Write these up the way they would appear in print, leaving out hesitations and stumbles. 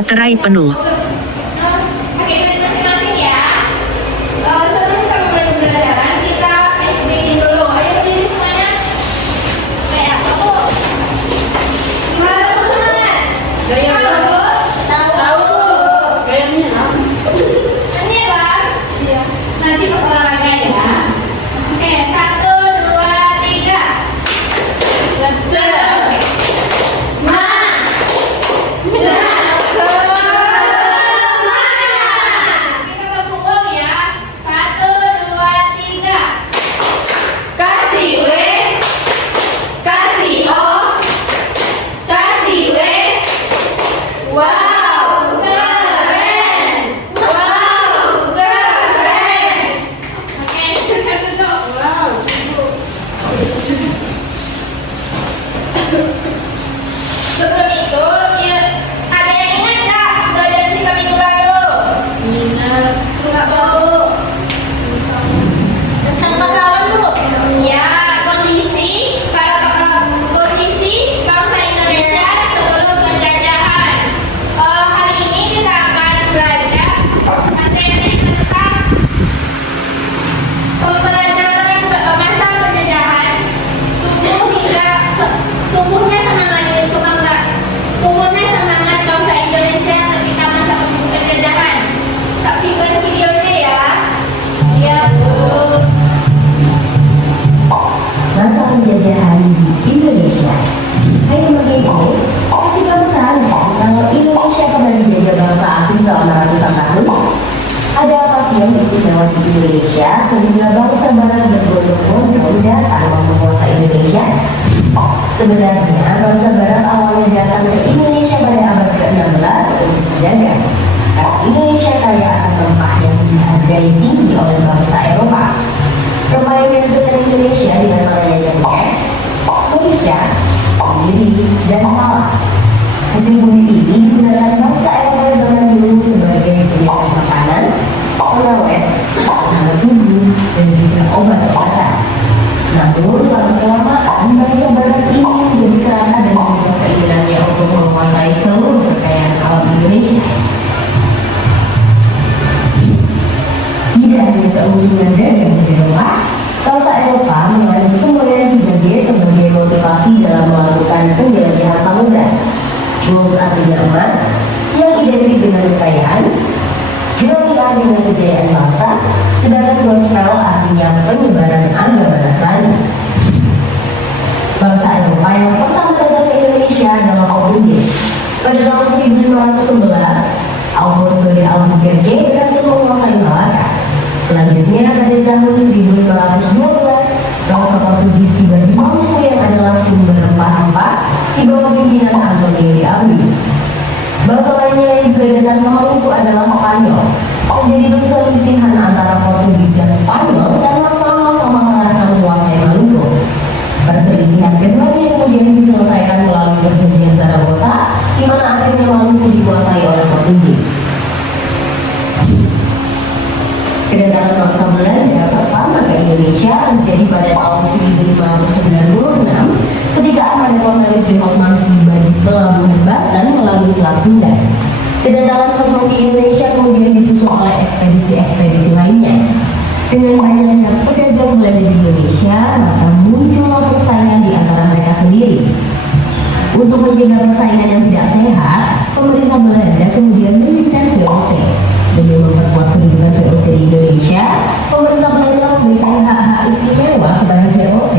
baterai penuh. Pakai duit masing-masing ya. Sebelum kita mulai pembelajaran, kita SDG dulu. Ayo berdiri semuanya. Kayak apa bu? Gimana bu semangat? Gaya Tahu bu? tahu. Gayanya apa? Ini ya bang? Iya. Nanti pas olahraga ya. Oke, 1, 2, 3. Kita tepuk ya. 1, 2, 3. Kasih W, kasih O, kasih W. Wow, keren. Wow, keren. Oke, silakan duduk. Wow. Sebelum itu, ya, ada yang ingat nggak pelajaran 3 minggu lalu? Minat. Enggak tahu. Tentang bakalan bu? Ya, kondisi bangsa Indonesia sebelum penjajahan. Hari ini kita akan belajar materi tentang pembelajaran masa penjajahan, tumbuhnya semangat bangsa Indonesia ketika masa penjajahan. Saksikan videonya ya. Iya bu. Masa penjajahan di Indonesia. Hai teman-teman, pasti kamu tahu kan kalau Indonesia pernah dijajah bangsa asing selama ratusan tahun? Ada apa sih yang istimewa di Indonesia sehingga bangsa barat berbondong-bondong datang menguasai Indonesia? Sebenarnya bangsa barat awalnya datang ke Indonesia pada abad ke-16 untuk menjaga. Karena Indonesia kaya akan rempah yang dihargai tinggi oleh bangsa Eropa. Rempah yang dihasilkan Indonesia diantaranya cengkeh, merica, kemiri, dan pala. Hasil bumi ini digunakan bangsa Eropa zaman dulu sebagai pilihan makanan, pengawet, penambah tubuh, dan juga obat-obatan. Namun lama-kelamaan bangsa barat ini menjadi serakah dan membuat keinginannya untuk menguasai seluruh kekayaan alam Indonesia. Tidak hanya keuntungan dagang di Eropa, bangsa Eropa mengandung semboyan 3G sebagai motivasi dalam melakukan penjelajahan samudra. Gold artinya emas, yang identik dengan kekayaan, Georgia dengan kejayaan bangsa, sedangkan gospel artinya penyebaran agama Nasrani. Bangsa Eropa yang pertama datang ke Indonesia adalah Portugis. Pada tahun 1511, Alfonso de Albuquerque berhasil menguasai Malaka. Selanjutnya pada tahun 1512, bangsa Portugis tiba di Maluku yang adalah sumber rempah-rempah di bawah pimpinan Antonio de Abreu. Bangsa lainnya yang juga datang ke Maluku adalah Spanyol. Menjadi perselisihan antara Portugis dan Spanyol karena sama-sama merasa menguasai Maluku. Perselisihan keduanya kemudian diselesaikan melalui perjanjian Zaragoza, di mana akhirnya Maluku dikuasai oleh Portugis. Kedatangan bangsa Belanda pertama ke Indonesia terjadi pada tahun 1596 ketika Armada Cornelis de Houtman tiba di pelabuhan Batan melalui Selat Sunda. Kedatangan Houtman di Indonesia kemudian disusul oleh ekspedisi-ekspedisi lainnya. Dengan banyaknya pedagang Belanda di Indonesia, maka muncullah persaingan di antara mereka sendiri. Untuk mencegah persaingan yang tidak sehat, pemerintah Belanda kemudian mendirikan VOC. Demi memperkuat kedudukan VOC di Indonesia, pemerintah Belanda memberikan hak-hak istimewa kepada VOC,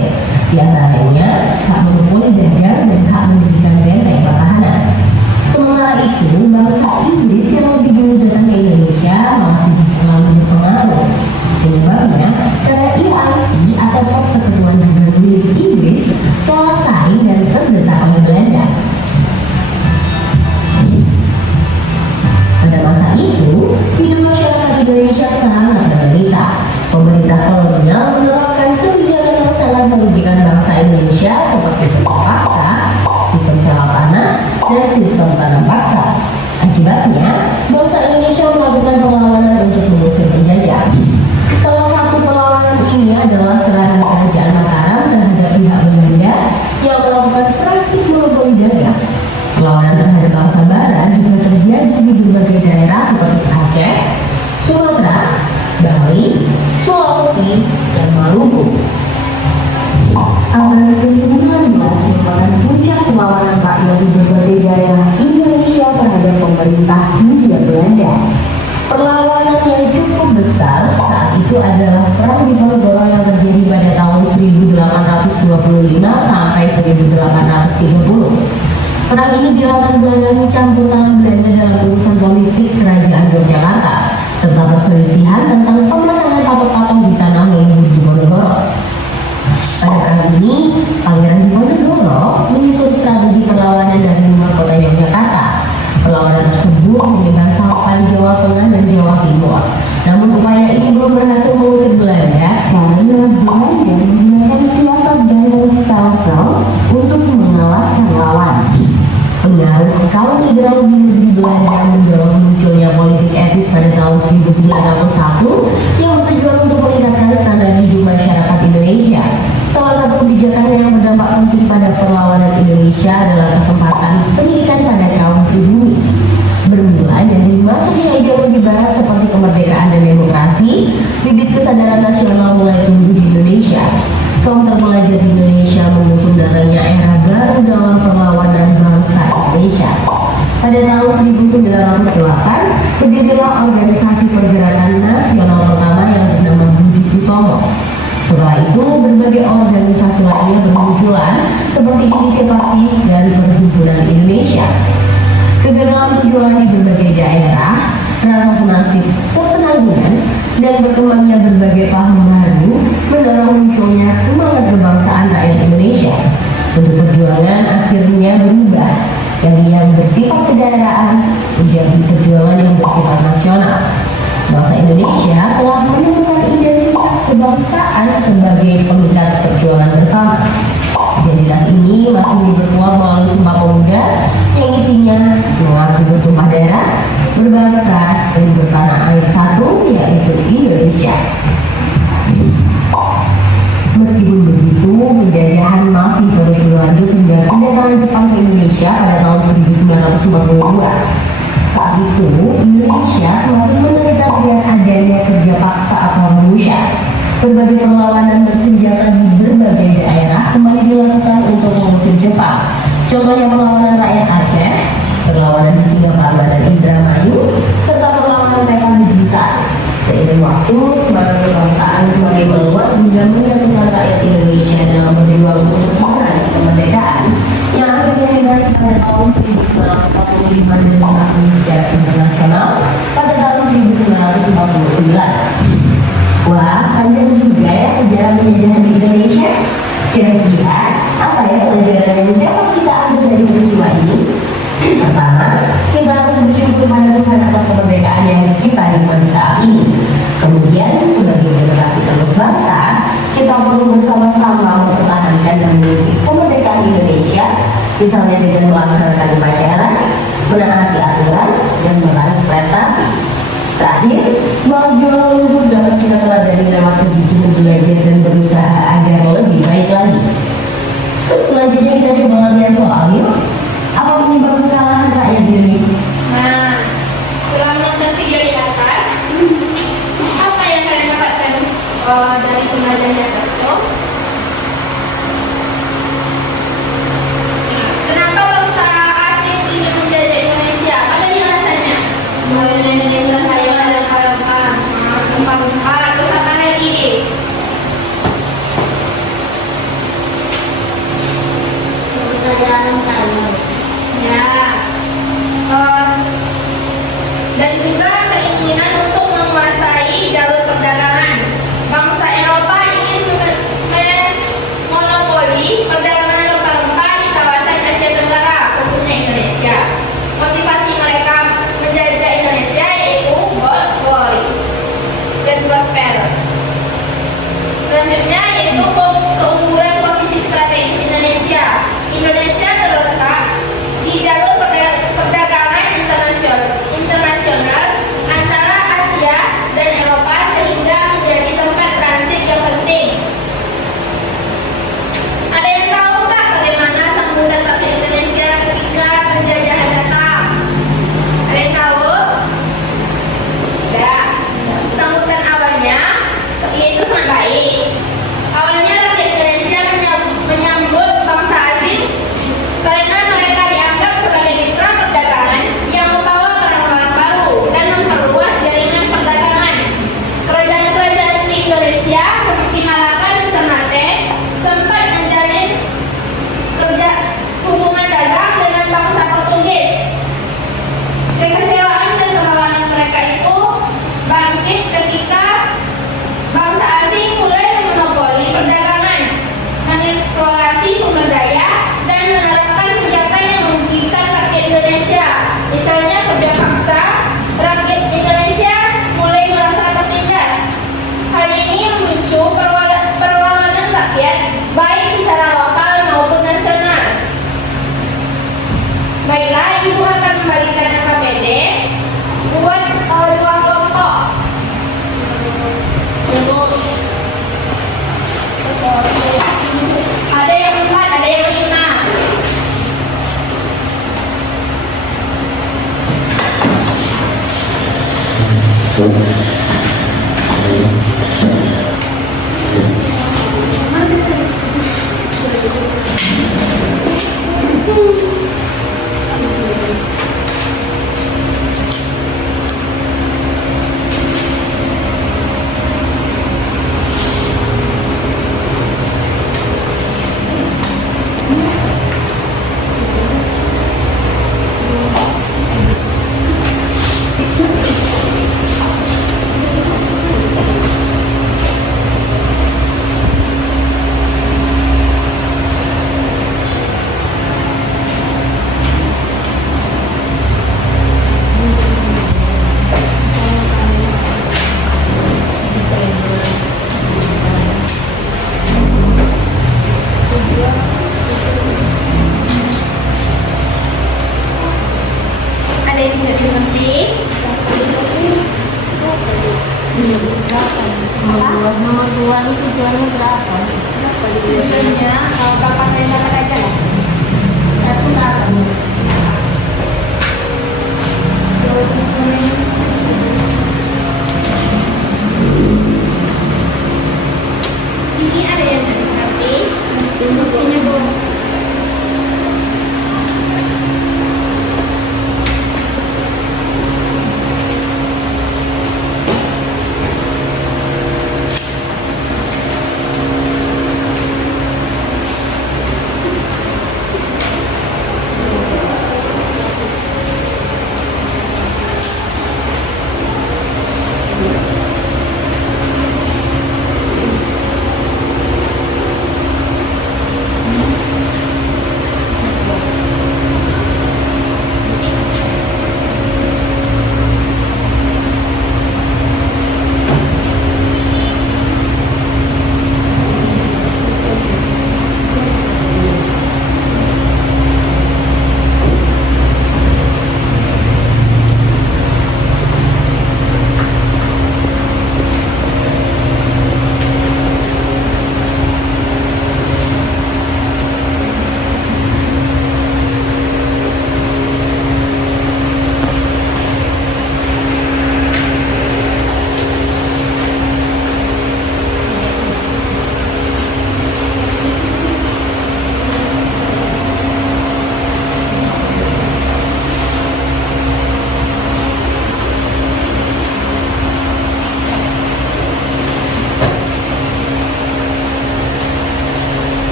di antaranya hak monopoli dagang dan hak mendirikan benteng pertahanan. Sementara itu, bangsa Inggris yang lebih dulu datang ke Indonesia malah tidak terlalu berpengaruh. Penyebabnya karena EIC atau Persekutuan Republik Inggris kalah saing dan terdesak oleh Belanda. Pada masa itu, hidup masyarakat Indonesia sangat menderita. Pemerintah kolonial menerapkan kebijakan yang sangat merugikan bangsa Indonesia seperti pupuk paksa, sistem sewa tanah, dan sistem tanam paksa. Akibatnya, bangsa Indonesia melakukan perlawanan untuk mengusir penjajah. Salah satu perlawanan ini adalah serangan kerajaan Mataram terhadap pihak Belanda yang melakukan praktik monopoli dagang. Perlawanan terhadap bangsa Barat juga terjadi Sulawesi, dan Maluku. Abad ke-19 merupakan puncak perlawanan rakyat di berbagai daerah Indonesia terhadap pemerintah Hindia Belanda. Perlawanan yang cukup besar saat itu adalah Perang Diponegoro yang terjadi pada tahun 1825 sampai 1830. Perang ini dilakukan Belanda campur tangan Belanda dalam urusan politik kerajaan Yogyakarta, serta perselisihan tentang pemasangan patok-patok di tanah leluhur Diponegoro. Pada perang ini, Pangeran Diponegoro menyusun strategi perlawanan dari luar kota Yogyakarta. Perlawanan tersebut menyebar sampai Jawa Tengah dan Jawa Timur. Namun upaya ini belum berhasil mengusir Belanda karena Belanda menggunakan siasat dagang stelsel untuk mengalahkan lawan. Pengaruh kaum liberal di negeri Belanda mendorong munculnya politik etis pada tahun 1901 yang bertujuan untuk meningkatkan standar hidup masyarakat Indonesia. Salah satu kebijakan yang berdampak penting pada perlawanan Indonesia adalah kesempatan pendidikan pada kaum pribumi. Bermula dari masuknya ideologi barat seperti kemerdekaan dan demokrasi, bibit kesadaran nasional mulai tumbuh di Indonesia. Kaum terpelajar di Indonesia mengusung datangnya era baru dalam perlawanan bangsa Indonesia. Pada tahun 1908, berdirilah organisasi pergerakan nasional pertama yang bernama Budi Utomo. Setelah itu, berbagai organisasi lainnya bermunculan seperti Inisiatif dan Perhimpunan Indonesia. Kegagalan perjuangan di berbagai daerah, rasa senasib sepenanggungan, dan berkembangnya berbagai paham baru mendorong munculnya semangat kebangsaan rakyat Indonesia. Untuk perjuangan akhirnya berubah dari yang bersifat kedaerahan menjadi perjuangan yang bersifat nasional. Bangsa Indonesia telah menemukan identitas kebangsaan sebagai pengikat perjuangan bersama. Identitas ini makin diperkuat melalui Sumpah Pemuda yang isinya mengaku bertumpah darah, berbangsa, dan bertanah air satu, yaitu Indonesia. Meskipun begitu, penjajahan masih terus berlanjut hingga kedatangan Jepang ke Indonesia pada tahun 1942. Saat itu, Indonesia semakin menderita dengan adanya kerja paksa atau manusia. Berbagai perlawanan bersenjata di berbagai daerah kembali dilakukan untuk mengusir Jepang. Contohnya perlawanan rakyat Aceh, perlawanan di Singaparna dan Indramayu, serta perlawanan TKI di Blitar. Seiring waktu, semangat kebangsaan semakin meluas hingga menyatukan rakyat Indonesia dalam berjuang untuk meraih kemerdekaan yang akhirnya diraih pada tahun 1945 dan mengakui secara internasional pada tahun 1949. Wah, panjang juga ya sejarah penjajahan di Indonesia. Kira-kira apa ya pelajaran yang dapat kita ambil dari peristiwa ini? Pertama, kita harus bersyukur pada Tuhan atas kemerdekaan yang kita nikmati saat ini. Kemudian, sebagai generasi penerus bangsa, kita perlu bersama-sama mempertahankan dan mengisi kemerdekaan Indonesia, misalnya dengan melaksanakan upacara, menaati aturan, dan meraih prestasi. Terakhir, semangat juang leluhur dapat kita teladani lewat kegiatan belajar dan berusaha agar lebih baik lagi. Selanjutnya kita coba latihan soal yuk. Apa penyebab kekalahan rakyat ini? Nah, setelah menonton video di atas, apa yang kalian dapatkan dari pembelajaran di atas itu? Kenapa bangsa asing ingin menjajah Indonesia? Apa tadi alasannya? Indonesia kaya dan harapan. Terus apa lagi? Perjalanan kaya. Ya. Dan juga keinginan untuk menguasai jalur perdagangan. Bangsa Eropa ingin memonopoli perdagangan rempah-rempah di kawasan Asia Tenggara, khususnya Indonesia. Motivasi mereka menjajah Indonesia yaitu gold, glory, dan gospel. Selanjutnya yaitu keunggulan posisi strategis Indonesia. Indonesia terletak di jalur perdagangan internasional antara Asia dan Eropa sehingga menjadi tempat transit yang penting. Ada yang tahu nggak bagaimana sambutan rakyat Indonesia ketika penjajahan datang? Ada yang tahu? Ya, sambutan awalnya yaitu sangat baik. Awalnya rakyat Indonesia menyambut bangsa asing karena mereka dianggap sebagai mitra perdagangan yang membawa barang-barang baru dan memperluas jaringan perdagangan. Kerajaan-kerajaan di Indonesia seperti Malaka dan Ternate sempat menjalin hubungan dagang dengan bangsa Portugis. Kekecewaan dan kemalangan mereka itu bangkit ketika bangsa asing mulai memonopoli perdagangan, mengeksplorasi sumber daya, dan menerapkan kebijakan yang merugikan rakyat Indonesia. Misalnya kerja paksa, rakyat Indonesia mulai merasa tertindas. Hal ini memicu perlawanan rakyat, baik secara lokal maupun nasional. Baiklah, Ibu akan membagikan NKPD buat dua kelompok. Ada yang 4, ada yang 5. Ada yang tidak dimengerti? Nomor 2 itu jualnya berapa? Tujuannya berapa kali dapat aja lah. 1,8. Ini ada yang tidak dimengerti? Ini belum.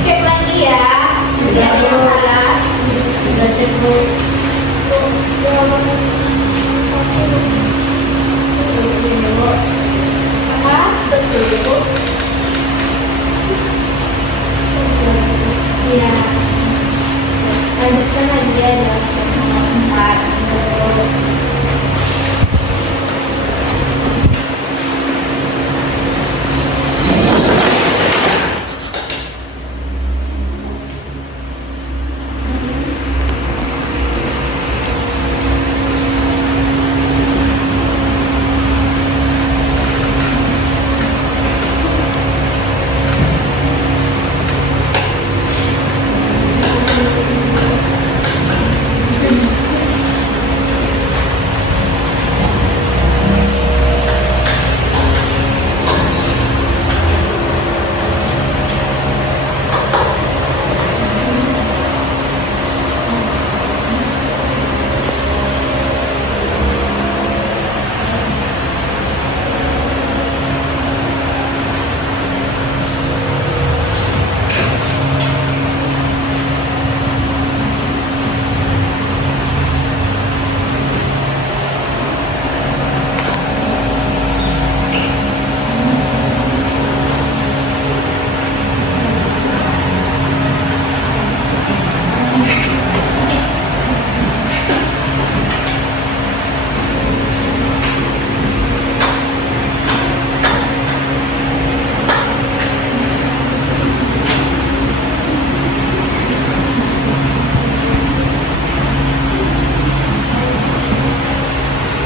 Cek lagi ya, tidak ada masalah. Sudah cek Bu. Apa? Betul Bu. Iya. Lanjutkan lagi ya, 4.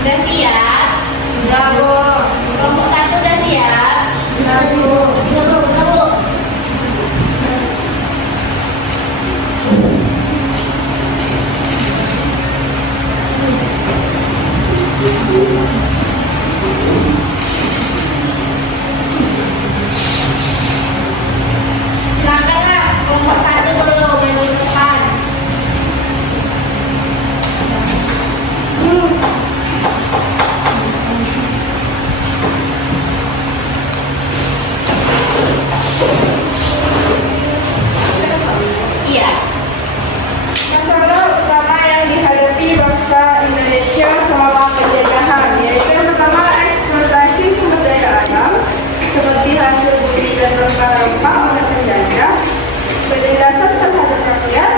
Udah siap? Udah, Bu. Kelompok 1 udah siap? Udah, Bu. Udah, Bu. Udah, Bu. Silakanlah kelompok 1 dulu maju ke depan. Iya. Masalah utama yang dihadapi bangsa Indonesia selama penjajahan yaitu yang pertama eksploitasi sumber daya alam seperti hasil bumi dan rempah-rempah oleh penjajah, penindasan terhadap rakyat,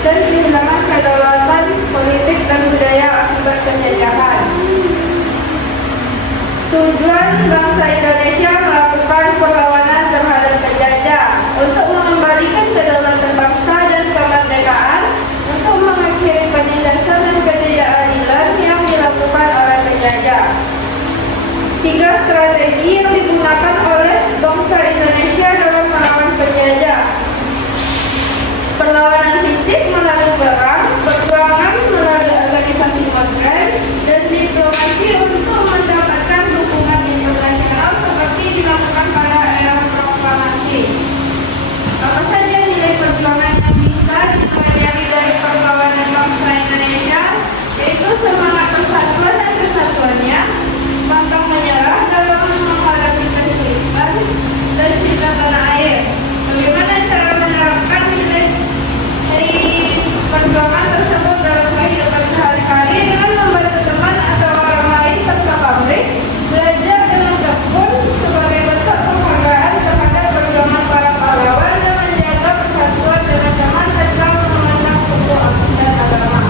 dan kehilangan kedaulatan politik dan budaya akibat penjajahan. Tujuan bangsa Indonesia melakukan perlawanan terhadap penjajah untuk mengembalikan kedaulatan bangsa dan kemerdekaan, untuk mengakhiri penindasan dan ketidakadilan yang dilakukan oleh penjajah. 3 strategi yang digunakan oleh bangsa Indonesia dalam melawan penjajah: perlawanan fisik melalui perang, perjuangan melalui organisasi modern, dan diplomasi untuk mendapatkan dukungan internasional seperti dilakukan pada era proklamasi. Apa saja nilai perjuangan yang bisa dipelajari dari perlawanan bangsa Indonesia, yaitu semangat persatuan dan kesatuannya, pantang menyerah dalam menghadapi kesulitan, dan cinta tanah air. Bagaimana cara menerapkan nilai dari perjuangan tersebut dalam kehidupan sehari-hari dengan membantu teman atau orang lain tanpa pamrih, belajar dengan tekun sebagai bentuk penghargaan terhadap perjuangan para pahlawan, dan menjaga persatuan dengan teman tanpa memandang suku dan agama.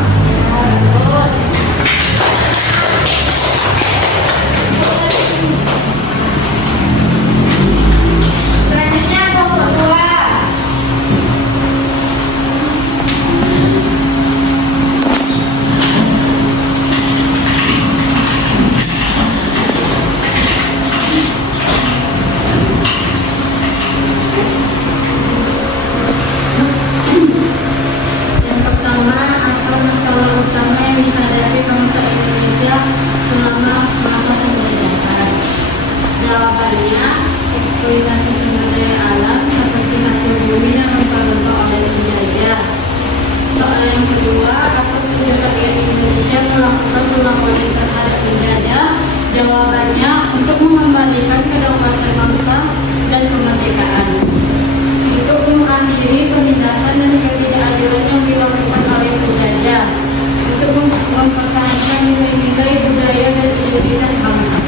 Bagus. Selanjutnya kelompok 2. Yang pertama, apa masalah utama yang dihadapi bangsa Indonesia selama masa penjajahan? Jawabannya, eksploitasi sumber daya alam seperti hasil bumi yang rempah-rempah oleh penjajah. Soal yang kedua, apa tujuan rakyat Indonesia melakukan perlawanan terhadap penjajah? Jawabannya, untuk mengembalikan kedaulatan bangsa dan kemerdekaan, untuk mengakhiri penindasan dan ketidakadilan yang dilakukan oleh penjajah, untuk mempertahankan nilai-nilai budaya dan identitas bangsa.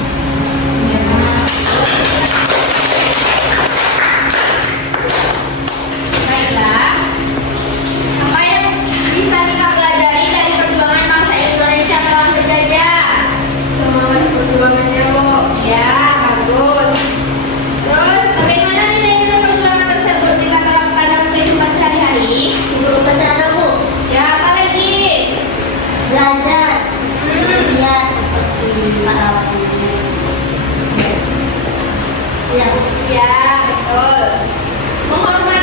Baiklah. Apa yang bisa kita pelajari dari perjuangan bangsa Indonesia melawan penjajah? Semangat perjuangannya, Bu. Ya, bagus. Terus, bagaimana nilai-nilai perjuangan tersebut kita terapkan dalam kehidupan sehari-hari? Guru bahasa Bu, Ya, apa lagi? belajar ya seperti para guru. Ya, Ya, betul. Menghormati